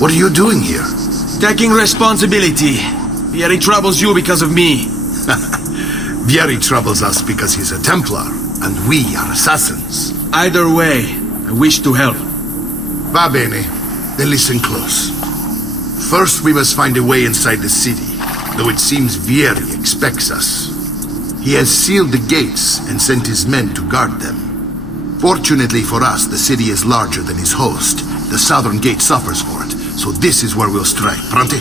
What are you doing here? Taking responsibility. VİERRİ troubles you because of me. VİERRİ troubles us because he's a Templar, and we are assassins. Either way, I wish to help. Va bene. Then listen close. First, we must find a way inside the city, though it seems VİERRİ expects us. He has sealed the gates and sent his men to guard them. Fortunately for us, the city is larger than his host. The southern gate suffers for it, so this is where we'll strike. Pronti?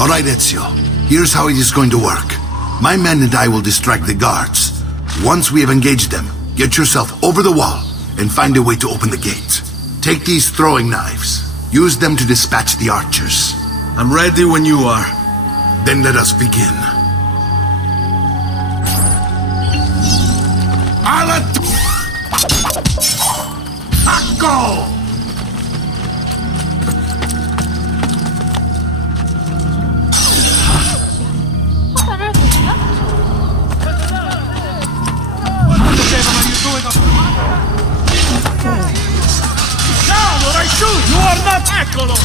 All right, Ezio. Here's how it is going to work. My men and I will distract the guards. Once we have engaged them, get yourself over the wall and find a way to open the gate. Take these throwing knives. Use them to dispatch the archers. I'm ready when you are. Then let us begin. Go! You are not Eccolo!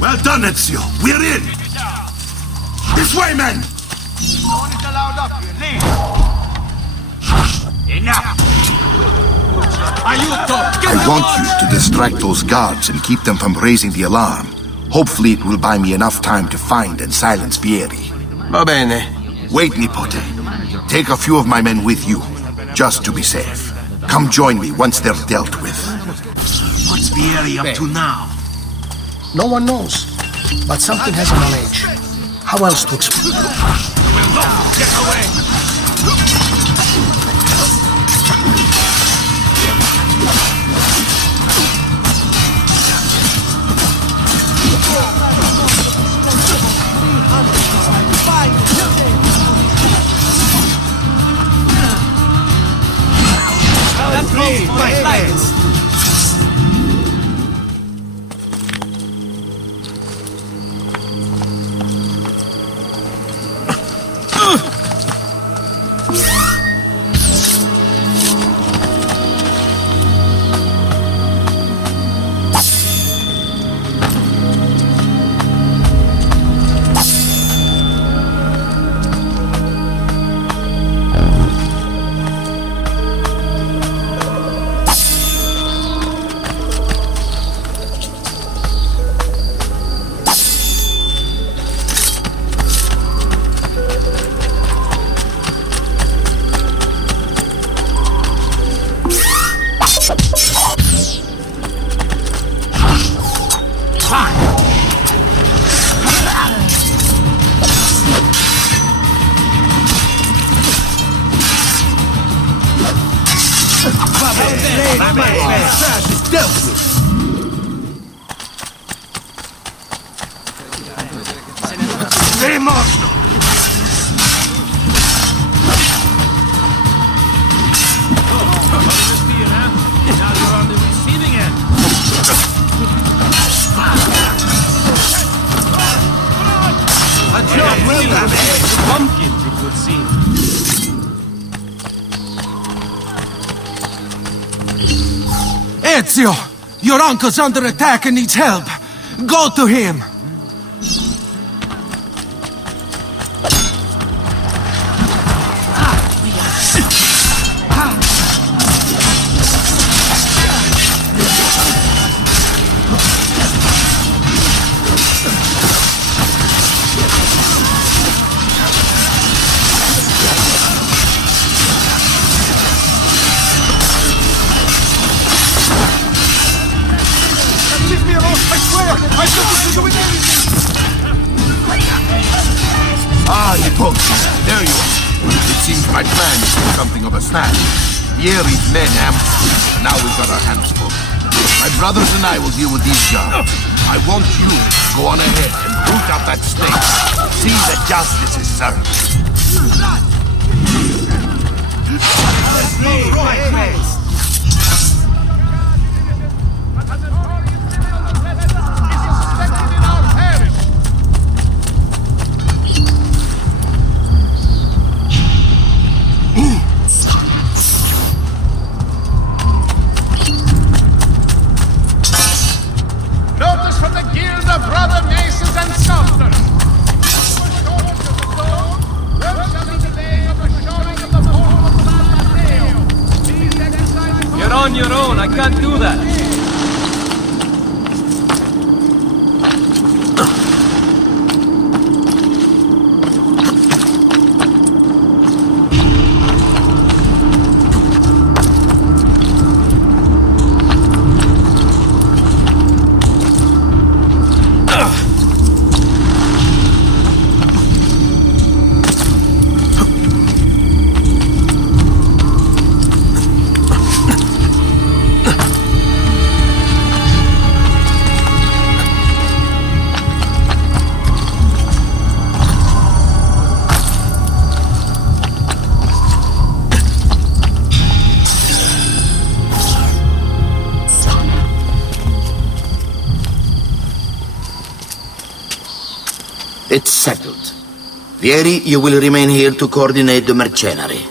Well done, Ezio. We're in. This way, men. No one is allowed up here. Leave. Enough. I want you to distract those guards and keep them from raising the alarm. Hopefully it will buy me enough time to find and silence VİERRİ. Va bene. Wait, Nipote. Take a few of my men with you, just to be safe. Come join me once they're dealt with. What's VİERRİ up to now? No one knows, but something has an edge. How else to explain? Get away! Sei morto! Pumpkins, it would seem. Ezio! Your uncle's under attack and needs help. Go to him! post. There you are. It seems my plan is something of a snap. VİERRİ's men ambushed, and now we've got our hands full. My brothers and I will deal with these guards. I want you to go on ahead and root out that snake. See that justice is served. Notice from the guild of brother masons and sculptors. You're on your own, I can't do that. It's settled. VİERRİ, you will remain here to coordinate the mercenary.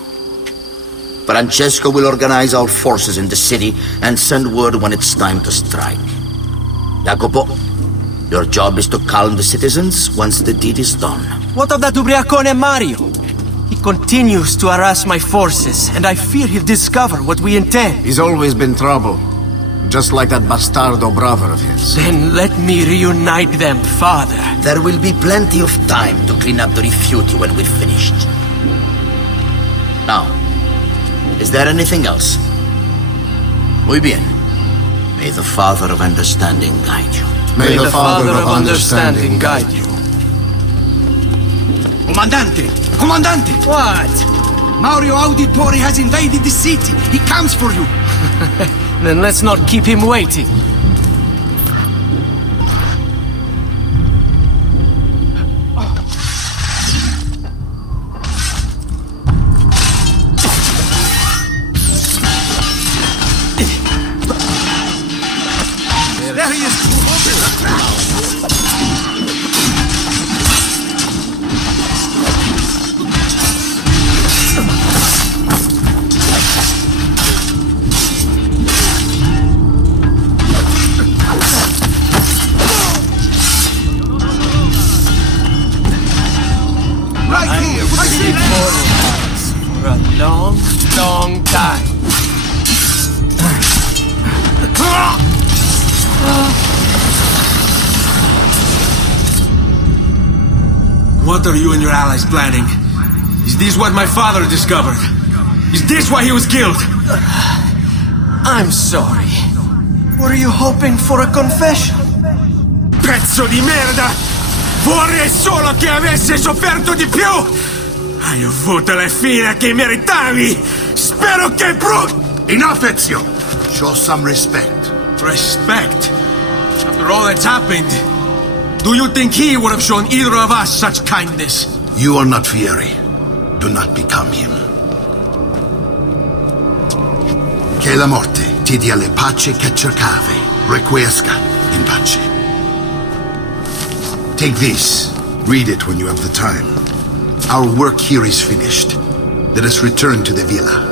Francesco will organize our forces in the city and send word when it's time to strike. Jacopo, your job is to calm the citizens once the deed is done. What of that ubriacone Mario? He continues to harass my forces, and I fear he'll discover what we intend. He's always been trouble. Just like that bastardo brother of his. Then let me reunite them, father. There will be plenty of time to clean up the refuge when we're finished. Now, is there anything else? Muy bien. May the Father of Understanding guide you. May the Father of Understanding guide you. Comandante! Comandante! What? Mario Auditore has invaded the city. He comes for you. Then let's not keep him waiting. There he is! For a long, long time. What are you and your allies planning? Is this what my father discovered? Is this why he was killed? I'm sorry. Were you hoping for a confession? Pezzo di merda! Vorrei solo che avesse sofferto di più! Hai avuto la fine che meritavi! Spero che Enough, Ezio! Show some respect. Respect? After all that's happened, do you think he would have shown either of us such kindness? You are not VİERRİ. Do not become him. Che la morte ti dia le pace che cercavi. Requiesca in pace. Take this. Read it when you have the time. Our work here is finished. Let us return to the villa.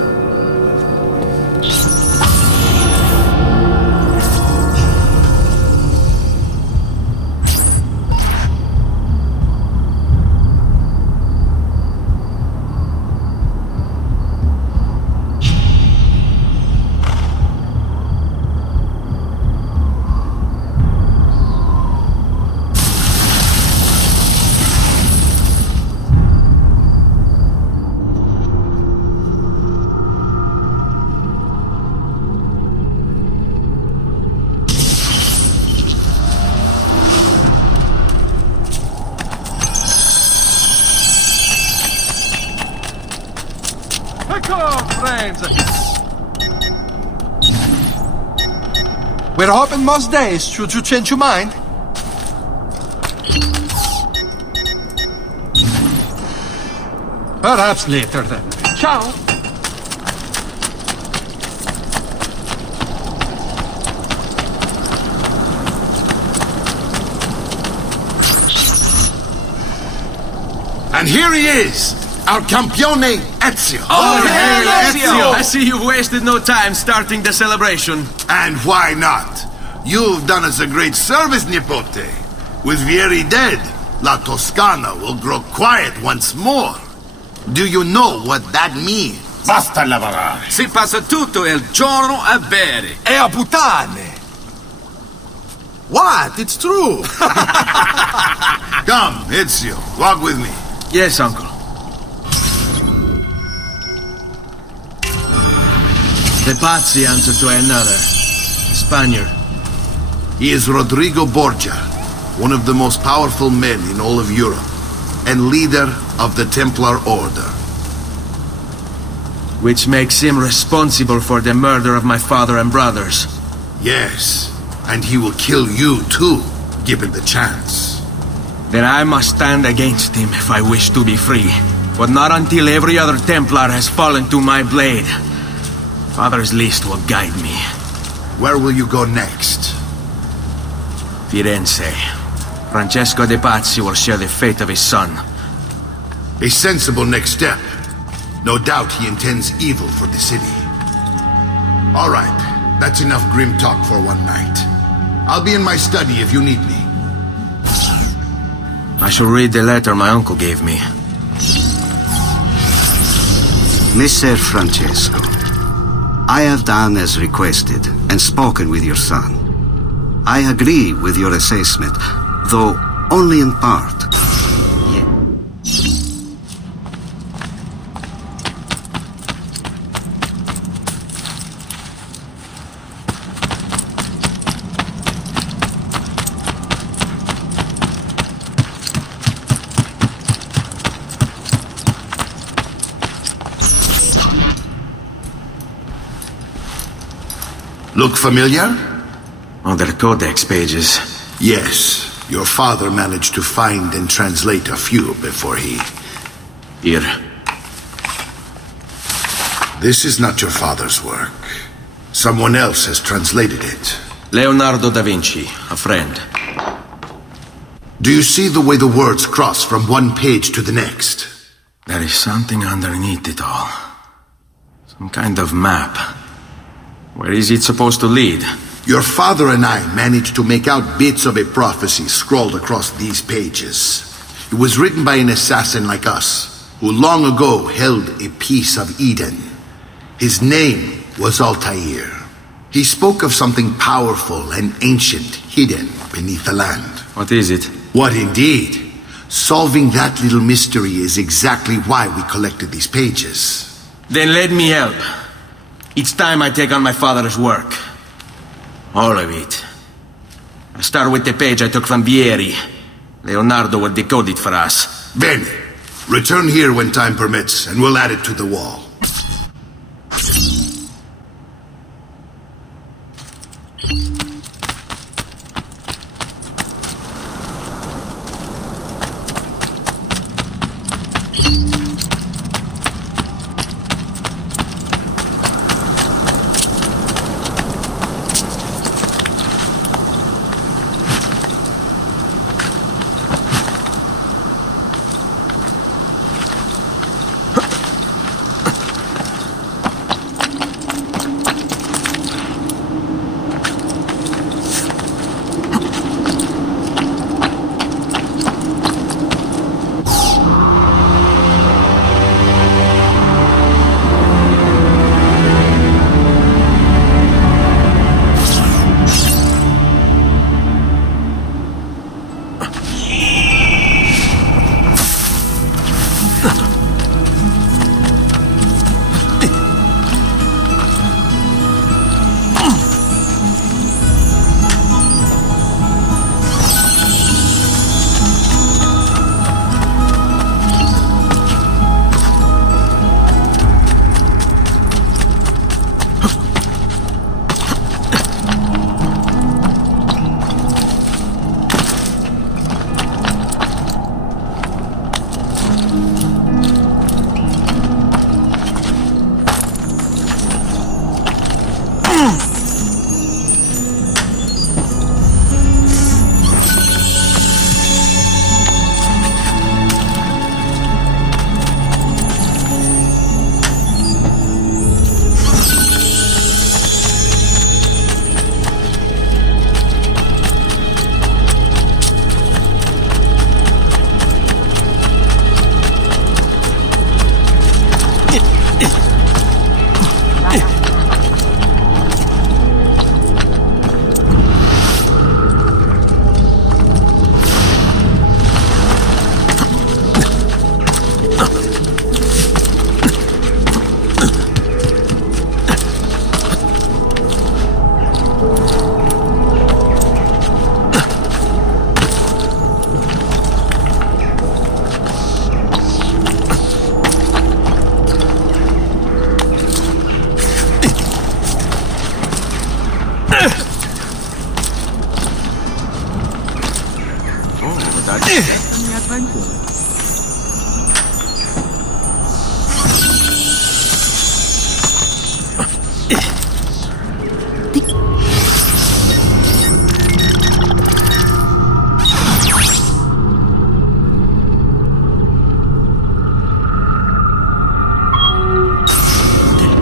Come, friends. We're open most days. Should you change your mind? Perhaps later then. Ciao. And here he is, our campione Ezio. Oh, hey, Ezio! I see you've wasted no time starting the celebration. And why not? You've done us a great service, Nipote. With VİERRİ dead, La Toscana will grow quiet once more. Do you know what that means? Basta lavorare. Si passa tutto il giorno a bere. E a puttane. What? It's true. Come, Ezio, walk with me. Yes, uncle. The pazzi answer to another. Spaniard. He is Rodrigo Borgia, one of the most powerful men in all of Europe, and leader of the Templar Order. Which makes him responsible for the murder of my father and brothers. Yes, and he will kill you too, given the chance. Then I must stand against him if I wish to be free. But not until every other Templar has fallen to my blade. Father's list will guide me. Where will you go next? Firenze. Francesco de Pazzi will share the fate of his son. A sensible next step. No doubt he intends evil for the city. All right, that's enough grim talk for one night. I'll be in my study if you need me. I shall read the letter my uncle gave me. Messer Francesco, I have done as requested and spoken with your son. I agree with your assessment, though only in part. Look familiar? On their codex pages. Yes, your father managed to find and translate a few before he... Here. This is not your father's work. Someone else has translated it. Leonardo da Vinci, a friend. Do you see the way the words cross from one page to the next? There is something underneath it all. Some kind of map. Where is it supposed to lead? Your father and I managed to make out bits of a prophecy scrawled across these pages. It was written by an assassin like us, who long ago held a piece of Eden. His name was Altair. He spoke of something powerful and ancient hidden beneath the land. What is it? What indeed? Solving that little mystery is exactly why we collected these pages. Then let me help. Each time I take on my father's work. All of it. I start with the page I took from VİERRİ. Leonardo will decode it for us. Bene. Return here when time permits, and we'll add it to the wall.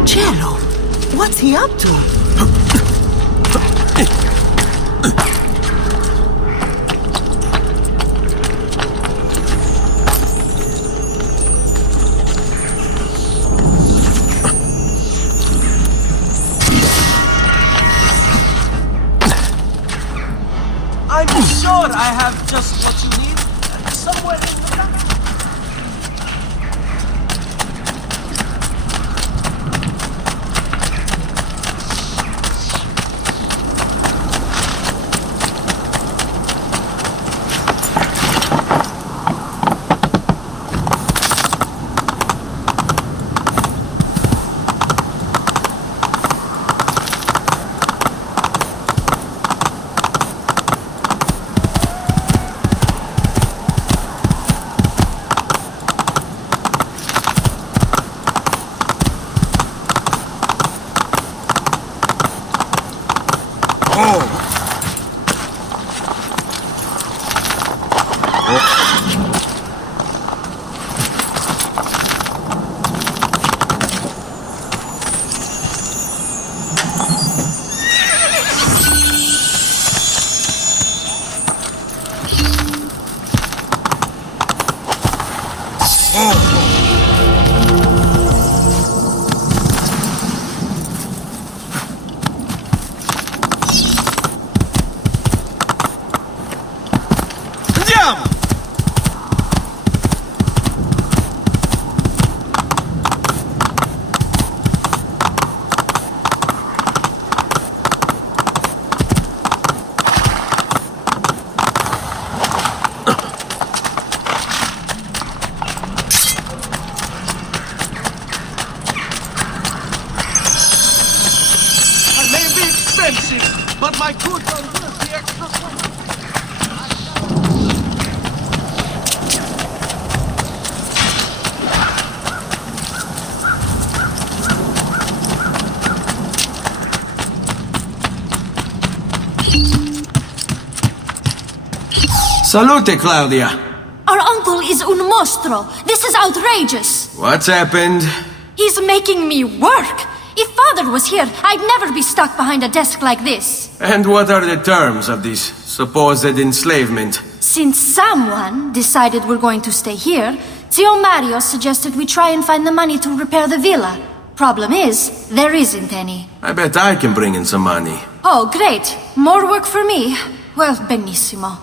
Cielo, what's he up to? I'm sure I have just what you need. Somewhere in the back. But my goods are worth the extra money. Salute, Claudia. Our uncle is un mostro. This is outrageous. What's happened? He's making me work. If Father was here, I'd never be stuck behind a desk like this. And what are the terms of this supposed enslavement? Since someone decided we're going to stay here, Zio Mario suggested we try and find the money to repair the villa. Problem is, there isn't any. I bet I can bring in some money. Oh, great. More work for me. Well, benissimo.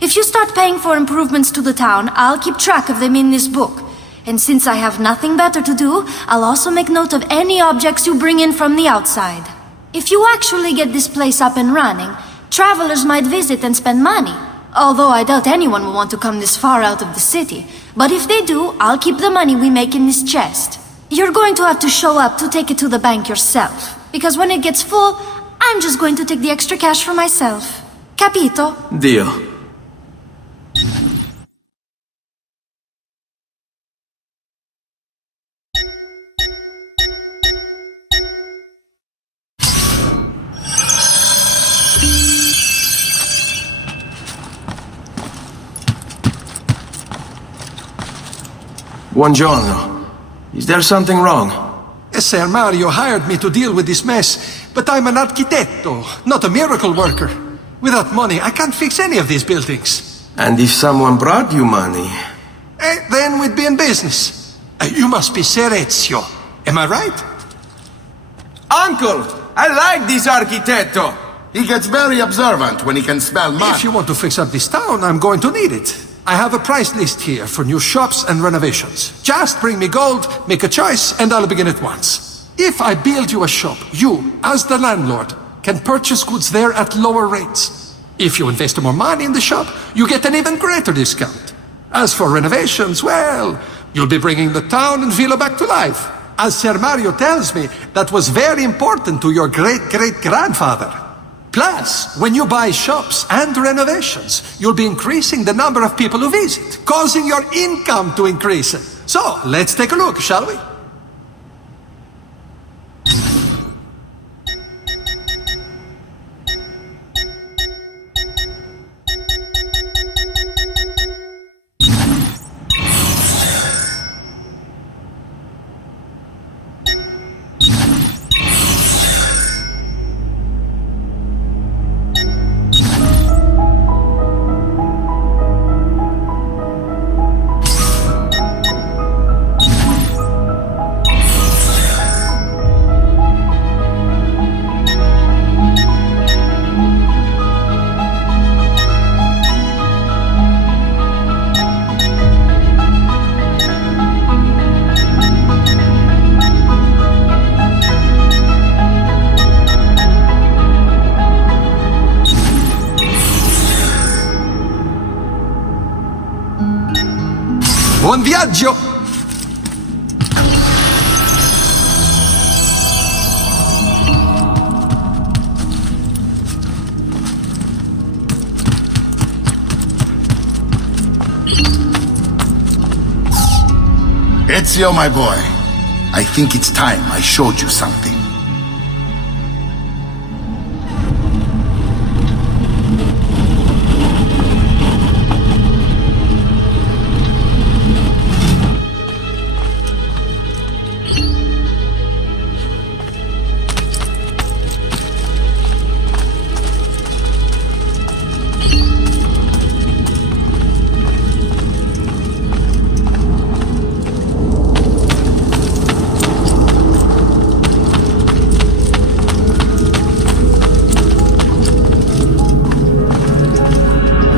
If you start paying for improvements to the town, I'll keep track of them in this book. And since I have nothing better to do, I'll also make note of any objects you bring in from the outside. If you actually get this place up and running, travelers might visit and spend money. Although I doubt anyone will want to come this far out of the city. But if they do, I'll keep the money we make in this chest. You're going to have to show up to take it to the bank yourself. Because when it gets full, I'm just going to take the extra cash for myself. Capito? Deal. Buongiorno. Is there something wrong? Ser Mario hired me to deal with this mess, but I'm an architetto, not a miracle worker. Without money, I can't fix any of these buildings. And if someone brought you money? Then we'd be in business. You must be Ser Ezio. Am I right? Uncle! I like this architetto! He gets very observant when he can smell mud. If you want to fix up this town, I'm going to need it. I have a price list here for new shops and renovations. Just bring me gold, make a choice, and I'll begin at once. If I build you a shop, you, as the landlord, can purchase goods there at lower rates. If you invest more money in the shop, you get an even greater discount. As for renovations, well, you'll be bringing the town and villa back to life. As Ser Mario tells me, that was very important to your great-great-grandfather. Plus, when you buy shops and renovations, you'll be increasing the number of people who visit, causing your income to increase. So, let's take a look, shall we? viaggio! Ezio, my boy, I think it's time I showed you something.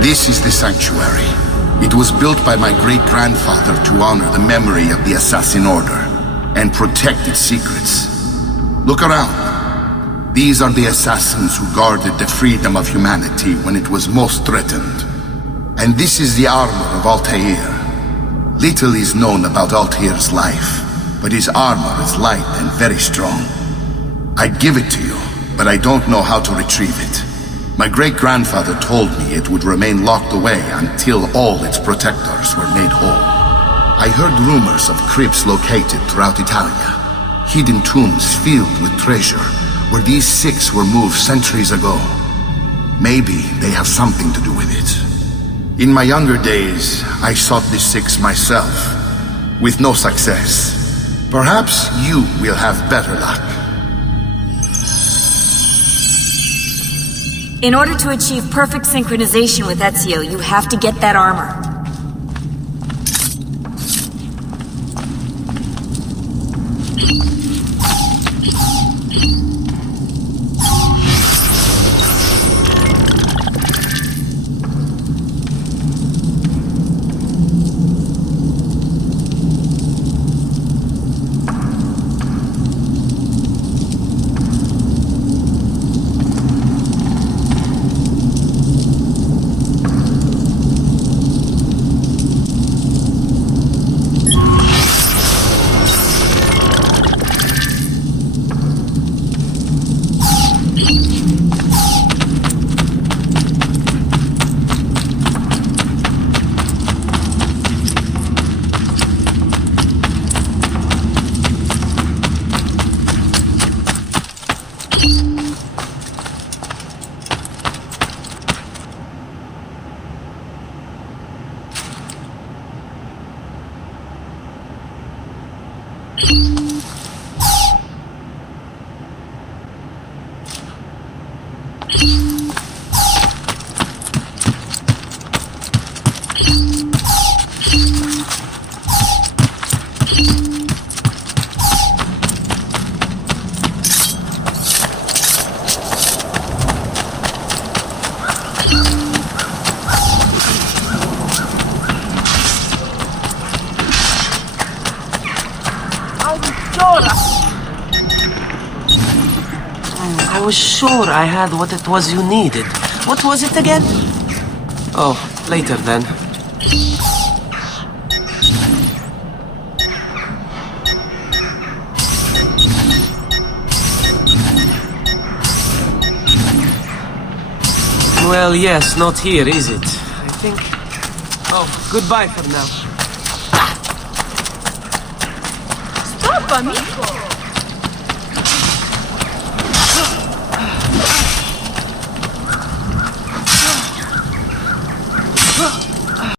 This is the sanctuary. It was built by my great-grandfather to honor the memory of the Assassin Order and protect its secrets. Look around. These are the assassins who guarded the freedom of humanity when it was most threatened. And this is the armor of Altair. Little is known about Altair's life, but his armor is light and very strong. I'd give it to you, but I don't know how to retrieve it. My great-grandfather told me it would remain locked away until all its protectors were made whole. I heard rumors of crypts located throughout Italia, hidden tombs filled with treasure, where these six were moved centuries ago. Maybe they have something to do with it. In my younger days, I sought the six myself, with no success. Perhaps you will have better luck. In order to achieve perfect synchronization with Ezio, you have to get that armor. I was sure I had what it was you needed. What was it again? Oh, later then. Well, yes, not here, is it? I think... Oh, goodbye for now. Stop, amico!